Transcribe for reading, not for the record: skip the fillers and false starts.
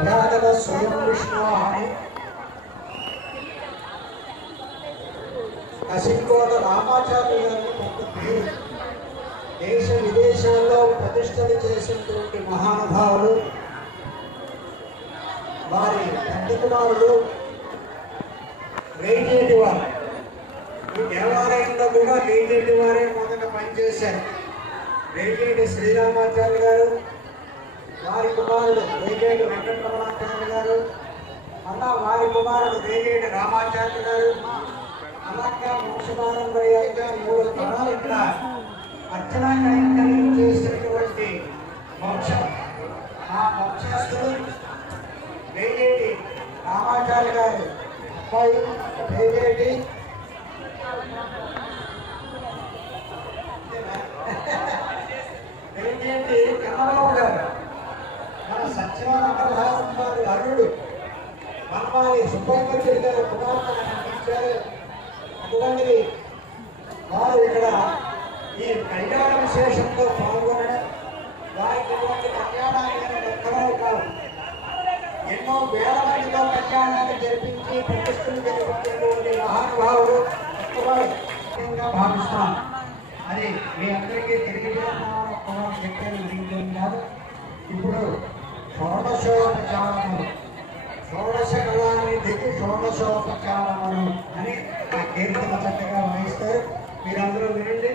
అభ్యాగత స్వయం విష్ణు అని కసింకోట రామాచార్య గారిని కొంత పేరు. దేశ విదేశాల్లో ప్రతిష్టలు చేసినటువంటి మహానుభావులు, వారి తండ్రి కుమారులు రేజేటి వారు. ఈ దేవాలయంలో కూడా రేజేటి వారే మొదట పనిచేశారు. రేజేటి శ్రీరామాచార్య గారు, వారి కుమారుడు రేజేటి వెంకటరమణాచార్య గారు, అలా వారి కుమారుడు రేజేటి రామాచార్య గారు, అలాగే వంశపారంపర్యంగా 3 తరాలు ఇక్కడ అర్చనా కైంకర్యం చేసినటువంటి వంశం. ఆ వంశస్థులు రేజేటి రామాచార్య గారు అబ్బాయి రేజేటి కన్నబాబు గారు, మన సత్యనారాయణ వారి అల్లుడు మన్మాలి సుబ్బయ్య గారు కుమార్తె కనిపించారు. అటువంటిది వారు ఇక్కడ ఈ కళ్యాణ విశేషంలో పాల్గొనడం, వారికి ఇటువంటి కళ్యాణాన్ని ఒక్కరో కాదు, ఎన్నో వేల మందితో కళ్యాణాన్ని జరిపించి ప్రతిష్టలు జరిపించేటువంటి మహానుభావుడు ముఖ్యంగా భావిస్తాను. అది మీ అందరికీ తెలియజేస్తున్నాను. చెప్పేది దీంట్లో కాదు. ఇప్పుడు షోడశోపచారములు, షోడశ కళానిధికి షోడశోపచారములు అని ఆ కీర్తన చక్కగా వాయిస్తారు. మీరందరూ వినండి.